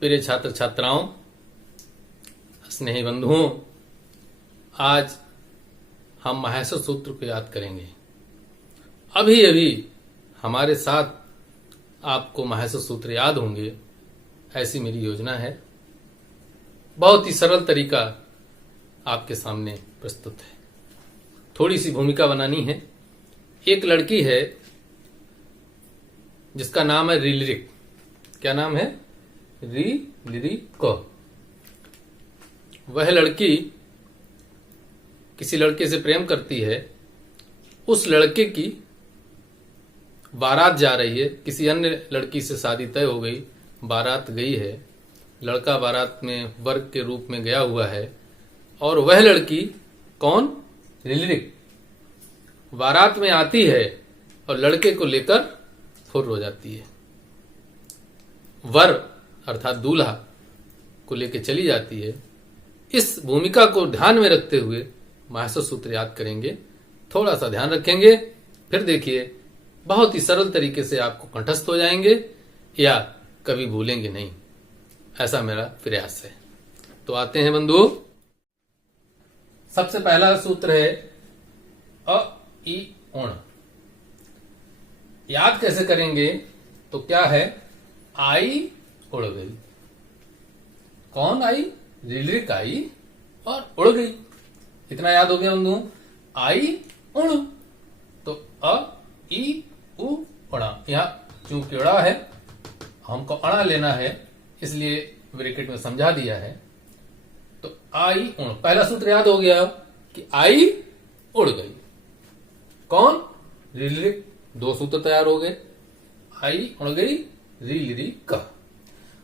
प्रिय छात्र छात्राओं, स्नेही बंधुओं, आज हम माहेश्वर सूत्र को याद करेंगे। अभी अभी हमारे साथ आपको माहेश्वर सूत्र याद होंगे, ऐसी मेरी योजना है। बहुत ही सरल तरीका आपके सामने प्रस्तुत है। थोड़ी सी भूमिका बनानी है। एक लड़की है जिसका नाम है रिलिरिक। क्या नाम है? रिलिरिक। वह लड़की किसी लड़के से प्रेम करती है। उस लड़के की बारात जा रही है। किसी अन्य लड़की से शादी तय हो गई, बारात गई है। लड़का बारात में वर के रूप में गया हुआ है और वह लड़की कौन? रिलिरिक बारात में आती है और लड़के को लेकर फुर्र हो जाती है। वर अर्थात दूल्हा को लेकर चली जाती है। इस भूमिका को ध्यान में रखते हुए माहेश्वर सूत्र याद करेंगे। थोड़ा सा ध्यान रखेंगे, फिर देखिए बहुत ही सरल तरीके से आपको कंठस्थ हो जाएंगे या कभी भूलेंगे नहीं, ऐसा मेरा प्रयास है। तो आते हैं बंधुओं। सबसे पहला सूत्र है अ ई उण। याद कैसे करेंगे? तो क्या है? आई उड़ गई। कौन आई? रिलिरिक आई और उड़ गई। इतना याद हो गया बंधुओं। आई उण। तो अ ई उ उड़ा। यहां चूंकि उड़ा है, हमको अड़ा लेना है, इसलिए ब्रैकेट में समझा दिया है। तो आई उण, पहला सूत्र याद हो गया कि आई उड़ गई। कौन? रिलिरिक। दो सूत्र तैयार हो गए। आई उड़ गई, रिलिरिक का।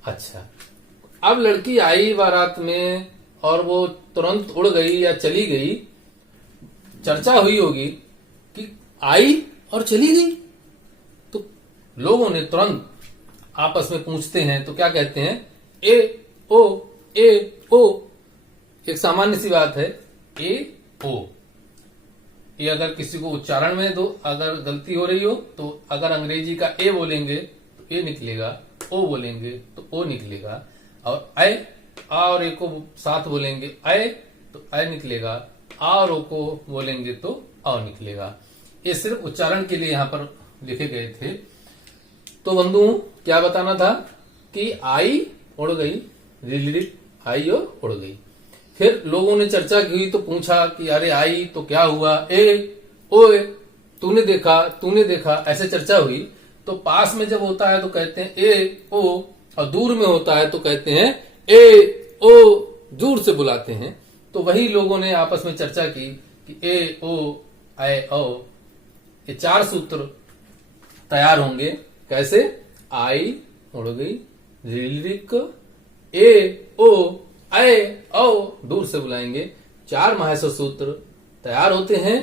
अच्छा, अब लड़की आई बारात में और वो तुरंत उड़ गई या चली गई। चर्चा हुई होगी कि आई और चली गई, तो लोगों ने तुरंत आपस में पूछते हैं तो क्या कहते हैं? ए ओ, ए ओ। एक सामान्य सी बात है, ए ओ। ये अगर किसी को उच्चारण में दो अगर गलती हो रही हो तो अगर अंग्रेजी का ए बोलेंगे तो ए निकलेगा, ओ बोलेंगे तो ओ निकलेगा, और ए आ और ए को साथ बोलेंगे ए तो ए निकलेगा, आ और ओ को बोलेंगे तो अ निकलेगा। ये सिर्फ उच्चारण के लिए यहां पर लिखे गए थे। तो बंधुओं, क्या बताना था कि आई उड़ गई, रिलिरिक आई और उड़ गई। फिर लोगों ने चर्चा की तो पूछा कि अरे आई तो क्या हुआ? ए ओए, तूने देखा, ऐसे चर्चा हुई। तो पास में जब होता है तो कहते हैं ए ओ, और दूर में होता है तो कहते हैं ए ओ, दूर से बुलाते हैं। तो वही लोगों ने आपस में चर्चा की कि ए ओ ए ओ, ये चार सूत्र तैयार होंगे। कैसे? आई उड़ गई, रिलिरिक, ए ओ ए ओ, दूर से बुलाएंगे। चार माहेश्वर सूत्र तैयार होते हैं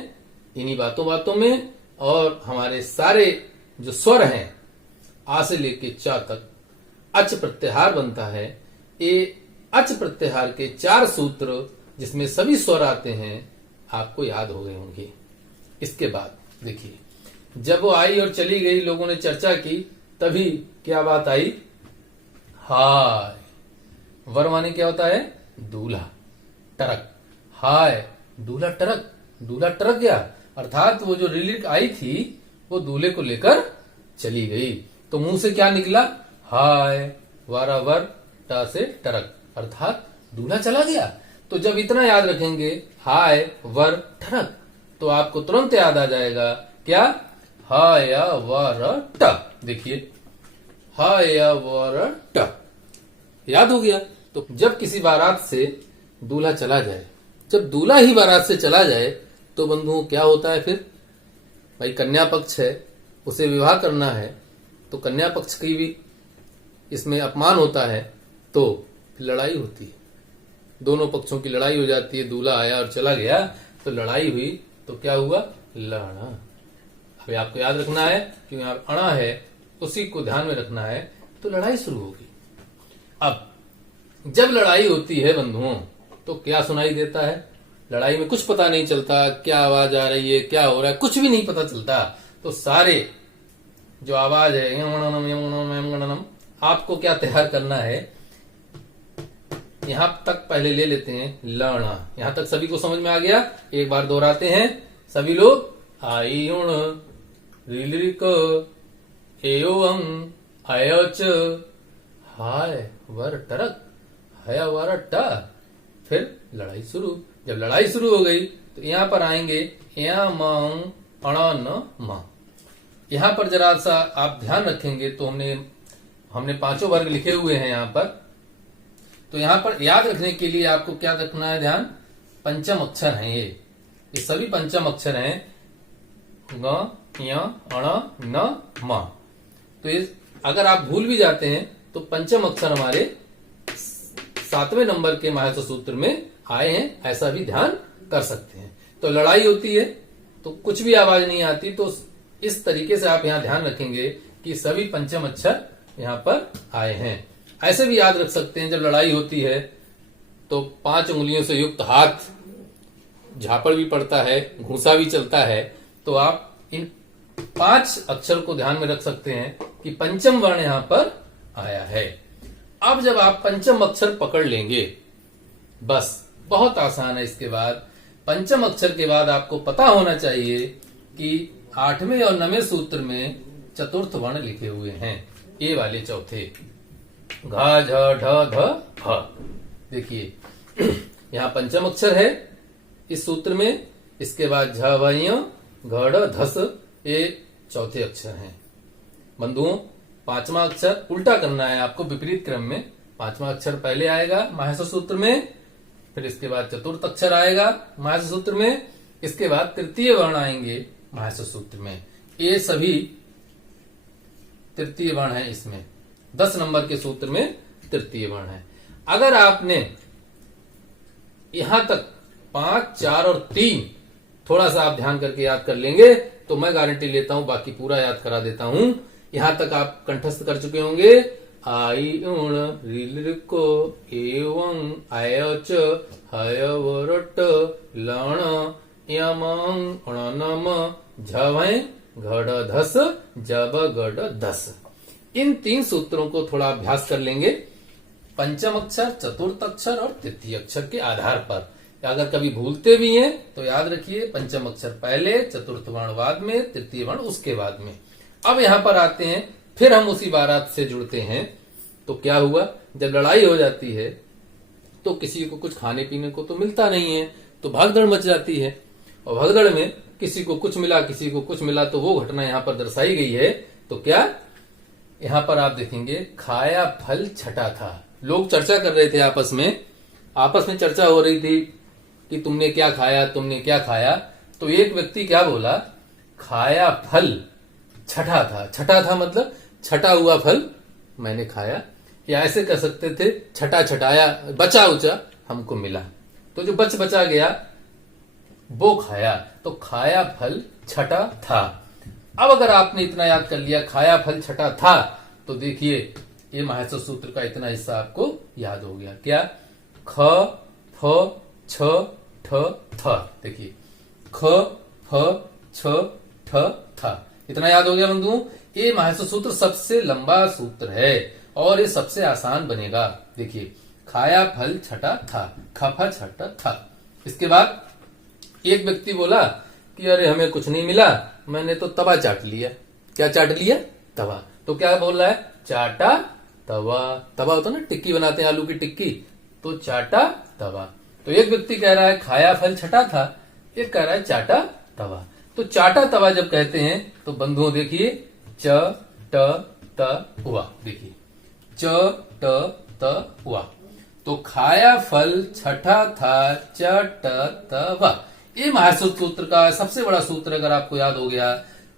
इन्हीं बातों में। और हमारे सारे जो स्वर हैं, आ से लेके चा तक अच प्रत्याहार बनता है। ये अच प्रत्याहार के चार सूत्र जिसमें सभी स्वर आते हैं आपको याद हो गए होंगे। इसके बाद देखिए, जब वो आई और चली गई, लोगों ने चर्चा की, तभी क्या बात आई? हाय। वर माने क्या होता है? दूल्हा। टरक। हाय दूल्हा टरक, दूल्हा टरक गया। अर्थात वो जो रिलिरिक आई थी वो दूल्हे को लेकर चली गई। तो मुंह से क्या निकला? हाय वारा वर, टा से टरक, अर्थात दूल्हा चला गया। तो जब इतना याद रखेंगे हाय वर ठरक, तो आपको तुरंत याद आ जाएगा क्या? हाय वर ट। देखिए, हाय वर ट याद हो गया। तो जब किसी बारात से दूल्हा चला जाए, जब दूल्हा ही बारात से चला जाए, तो बंधुओं क्या होता है फिर? भाई कन्या पक्ष है, उसे विवाह करना है, तो कन्या पक्ष की भी इसमें अपमान होता है, तो लड़ाई होती है। दोनों पक्षों की लड़ाई हो जाती है। दूल्हा आया और चला गया तो लड़ाई हुई, तो क्या हुआ? लड़ना। अभी आपको याद रखना है कि यहाँ अड़ा है, उसी को ध्यान में रखना है, तो लड़ाई शुरू होगी। अब जब लड़ाई होती है बंधुओं, तो क्या सुनाई देता है? लड़ाई में कुछ पता नहीं चलता, क्या आवाज आ रही है, क्या हो रहा है, कुछ भी नहीं पता चलता। तो सारे जो आवाज है, आपको क्या तैयार करना है यहां तक पहले ले लेते हैं लण। यहां तक सभी को समझ में आ गया? एक बार दोहराते हैं सभी लोग। आई उण रीलिक एओं अयच हाय वर टरक हया वर ट। फिर लड़ाई शुरू। जब लड़ाई शुरू हो गई तो यहां पर आएंगे या माऊ अण न म। यहां पर जरा सा आप ध्यान रखेंगे तो हमने पांचों वर्ग लिखे हुए हैं यहां पर। तो यहां पर याद रखने के लिए आपको क्या रखना है ध्यान? पंचम अक्षर हैं ये सभी पंचम अक्षर हैं। ग य अण न म। तो ये अगर आप भूल भी जाते हैं तो पंचम अक्षर हमारे 7वें नंबर के महत्व सूत्र में आए हैं, ऐसा भी ध्यान कर सकते हैं। तो लड़ाई होती है तो कुछ भी आवाज नहीं आती, तो इस तरीके से आप यहां ध्यान रखेंगे कि सभी पंचम अक्षर यहां पर आए हैं। ऐसे भी याद रख सकते हैं जब लड़ाई होती है तो 5 उंगलियों से युक्त हाथ, झापड़ भी पड़ता है, घूंसा भी चलता है। तो आप इन 5 अक्षर को ध्यान में रख सकते हैं कि पंचम वर्ण यहां पर आया है। अब जब आप पंचम अक्षर पकड़ लेंगे, बस बहुत आसान है। इसके बाद पंचम अक्षर के बाद आपको पता होना चाहिए कि 8वें और 9वें सूत्र में चतुर्थ वर्ण लिखे हुए हैं, ए वाले चौथे। घ झ ढ ध भ। देखिए यहां पंचम अक्षर है इस सूत्र में। इसके बाद झ व घड़ धस, ये चौथे अक्षर हैं। बंधुओं, 5वां अक्षर उल्टा करना है आपको, विपरीत क्रम में। 5वां अक्षर पहले आएगा महर्ष सूत्र में, फिर इसके बाद चतुर्थ अक्षर आएगा महर्ष सूत्र में, इसके बाद तृतीय वर्ण आएंगे महर्ष सूत्र में। ये सभी तृतीय वर्ण है। इसमें 10 नंबर के सूत्र में तृतीय वर्ण है। अगर आपने यहां तक 5, 4 और 3 थोड़ा सा आप ध्यान करके याद कर लेंगे तो मैं गारंटी लेता हूं बाकी पूरा याद करा देता हूं। यहां तक आप कंठस्थ कर चुके होंगे। आई उण रीलिको एवं अयच हयवरट लण यमं अणनम झवै घड़ धस जब गड़ धस। इन 3 सूत्रों को थोड़ा अभ्यास कर लेंगे पंचम अक्षर, चतुर्थ अक्षर और तृतीय अक्षर के आधार पर। अगर कभी भूलते भी हैं तो याद रखिए पंचम अक्षर पहले, चतुर्थ वर्ण बाद में, तृतीय वर्ण उसके बाद में। अब यहां पर आते हैं, फिर हम उसी बारात से जुड़ते हैं। तो क्या हुआ, जब लड़ाई हो जाती है तो किसी को कुछ खाने पीने को तो मिलता नहीं है, तो भागदड़ मच जाती है। और भागदड़ में किसी को कुछ मिला, किसी को कुछ मिला, तो वो घटना यहां पर दर्शाई गई है। तो क्या यहां पर आप देखेंगे खाया फल छटा था। लोग चर्चा कर रहे थे आपस में चर्चा हो रही थी कि तुमने क्या खाया, तुमने क्या खाया। तो एक व्यक्ति क्या बोला, खाया फल छठा था। छठा था मतलब छटा हुआ फल मैंने खाया, या ऐसे कह सकते थे छटा छटाया, बचा उचा हमको मिला। तो जो बचा गया वो खाया, तो खाया फल छटा था। अब अगर आपने इतना याद कर लिया खाया फल छटा था, तो देखिए ये महर्ष सूत्र का इतना हिस्सा आपको याद हो गया। क्या, ख फ छ ठ थ। देखिए ख फ छ ठ थ, इतना याद हो गया बंधुओं। ये महर्ष सूत्र सबसे लंबा सूत्र है और ये सबसे आसान बनेगा। देखिए खाया फल छटा था, खफा छटा था। इसके बाद एक व्यक्ति बोला कि अरे हमें कुछ नहीं मिला, मैंने तो तवा चाट लिया। क्या चाट लिया? तवा। तो क्या बोल रहा है, चाटा तवा। तवा होता ना, टिक्की बनाते हैं आलू की टिक्की, तो चाटा तवा। तो एक व्यक्ति कह रहा है खाया फल छटा था, एक कह रहा है चाटा तवा। तो चाटा तवा जब कहते हैं तो बंधुओं देखिए च ट त हुआ। देखिए च ट त हुआ। तो खाया फल छठा था च ट त वा। ये महर्ष सूत्र का सबसे बड़ा सूत्र अगर आपको याद हो गया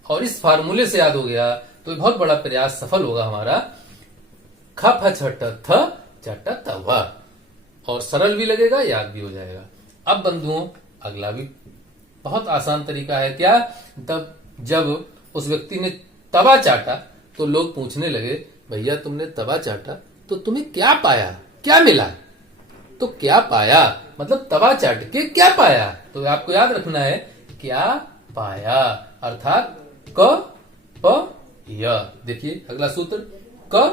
और इस फार्मूले से याद हो गया तो बहुत बड़ा प्रयास सफल होगा हमारा। ख फ छ ट थ च ट त वा। और सरल भी लगेगा, याद भी हो जाएगा। अब बंधुओं अगला भी बहुत आसान तरीका है। क्या, तब जब उस व्यक्ति ने तवा चाटा तो लोग पूछने लगे, भैया तुमने तवा चाटा तो तुम्हें क्या पाया, क्या मिला? तो क्या पाया मतलब तवा चाट के क्या पाया। तो आपको याद रखना है क्या पाया, अर्थात क प य। देखिए अगला सूत्र क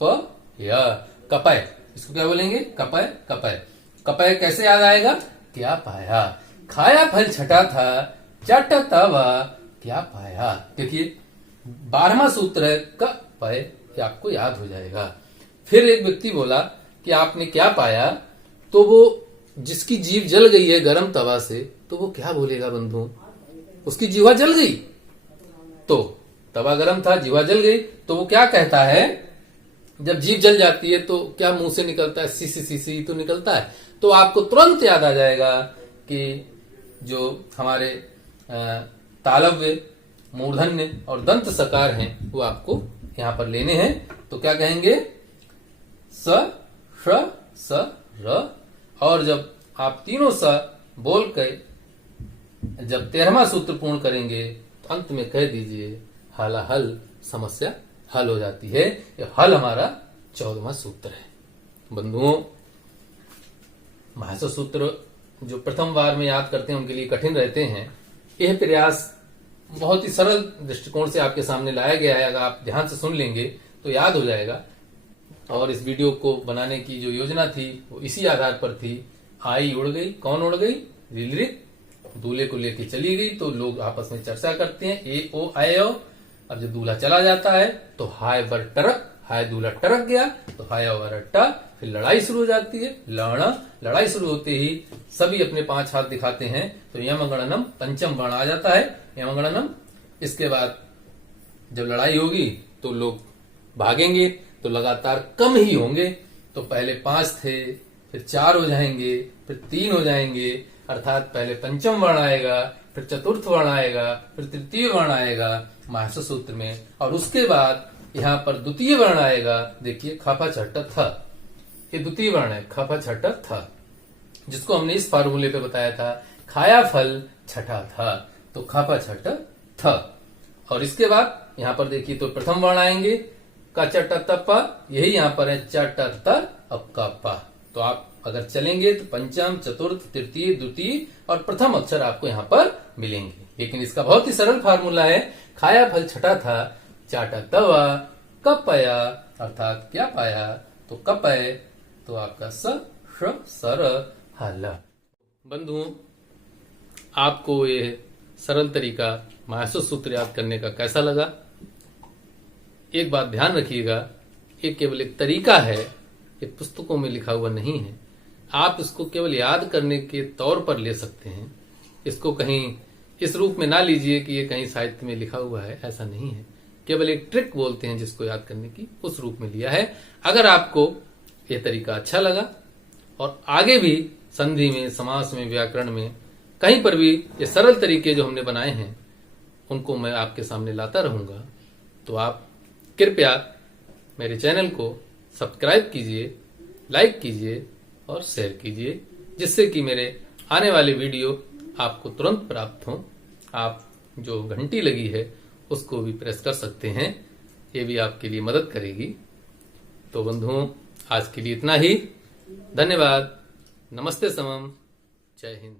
प य, कपय। इसको क्या बोलेंगे? कपय कपय। कपय कैसे याद आएगा? क्या पाया। खाया फल छठा था, चाटा वह क्या पाया। देखिए 12वां सूत्र है कपय, ये आपको याद हो जाएगा। फिर एक व्यक्ति बोला कि आपने क्या पाया, तो वो जिसकी जीभ जल गई है गरम तवा से, तो वो क्या बोलेगा बंधु? उसकी जीवा जल गई, तो तवा गरम था, जीवा जल गई, तो वो क्या कहता है? जब जीभ जल जाती है तो क्या मुंह से निकलता है? सी सी सी सी तो निकलता है। तो आपको तुरंत याद आ जाएगा कि जो हमारे तालव्य, मूर्धन्य और दंत सकार हैं वो आपको यहां पर लेने हैं। तो क्या कहेंगे? स, श, स, र। और जब आप तीनों स बोल के जब 13वां सूत्र पूर्ण करेंगे तो अंत में कह दीजिए हलाहल, समस्या हल हो जाती है। ये हल हमारा 14वां सूत्र है। बंधुओं, भाषा सूत्र जो प्रथम बार में याद करते हैं उनके लिए कठिन रहते हैं। यह प्रयास बहुत ही सरल दृष्टिकोण से आपके सामने लाया गया है। अगर आप ध्यान से सुन लेंगे तो याद हो जाएगा। और इस वीडियो को बनाने की जो योजना थी वो इसी आधार पर थी। आई उड़ गई, कौन उड़ गई? रिलरिक दूल्हे को लेके चली गई, तो लोग आपस में चर्चा करते हैं ए ओ आए ओ। अब जब दूल्हा चला जाता है तो हाय बर टरक, हाय दूल्हा टरक गया, तो हाय वर अट्टा। फिर लड़ाई शुरू हो जाती है। लड़ाई शुरू होते ही सभी अपने 5 हाथ दिखाते हैं, तो यमगणनम पंचम वर्ण आ जाता है, यमगणनम। इसके बाद जब लड़ाई होगी तो लोग भागेंगे, तो लगातार कम ही होंगे। तो पहले 5 थे, फिर 4 हो जाएंगे, फिर 3 हो जाएंगे, अर्थात पहले पंचम वर्ण आएगा, फिर चतुर्थ वर्ण आएगा, फिर तृतीय वर्ण आएगा महासु सूत्र में, और उसके बाद यहाँ पर द्वितीय वर्ण आएगा। देखिए खफा छठ थ, ये द्वितीय वर्ण है, खफा छठ थ, जिसको हमने इस फार्मूले पे बताया था, खाया फल छठा था, तो खफा छठ थ। और इसके बाद यहाँ पर देखिए तो प्रथम वर्ण आएंगे का चट तप्पा, यही यहाँ पर है चट अब का पा। तो आप अगर चलेंगे तो पंचम, चतुर्थ, तृतीय, द्वितीय और प्रथम अक्षर आपको यहाँ पर मिलेंगे। लेकिन इसका बहुत ही सरल फार्मूला है, खाया फल छठा था, चाटा तवा, कब पाया, अर्थात क्या पाया, तो कपय, तो आपका स, श, सर, हल। बंधुओं, आपको ये सरल तरीका महासु सूत्र याद करने का कैसा लगा? एक बात ध्यान रखिएगा, ये केवल एक तरीका है, ये पुस्तकों में लिखा हुआ नहीं है। आप इसको केवल याद करने के तौर पर ले सकते हैं। इसको कहीं इस रूप में ना लीजिए कि ये कहीं साहित्य में लिखा हुआ है, ऐसा नहीं है। केवल एक ट्रिक बोलते हैं जिसको याद करने की, उस रूप में लिया है। अगर आपको ये तरीका अच्छा लगा और आगे भी संधि में, समास में, व्याकरण में, कहीं पर भी ये सरल तरीके जो हमने बनाए हैं उनको मैं आपके सामने लाता रहूंगा, तो आप कृपया मेरे चैनल को सब्सक्राइब कीजिए, लाइक कीजिए और शेयर कीजिए, जिससे कि मेरे आने वाले वीडियो आपको तुरंत प्राप्त हों। आप जो घंटी लगी है उसको भी प्रेस कर सकते हैं, ये भी आपके लिए मदद करेगी। तो बंधुओं, आज के लिए इतना ही। धन्यवाद। नमस्ते समम। जय हिंद।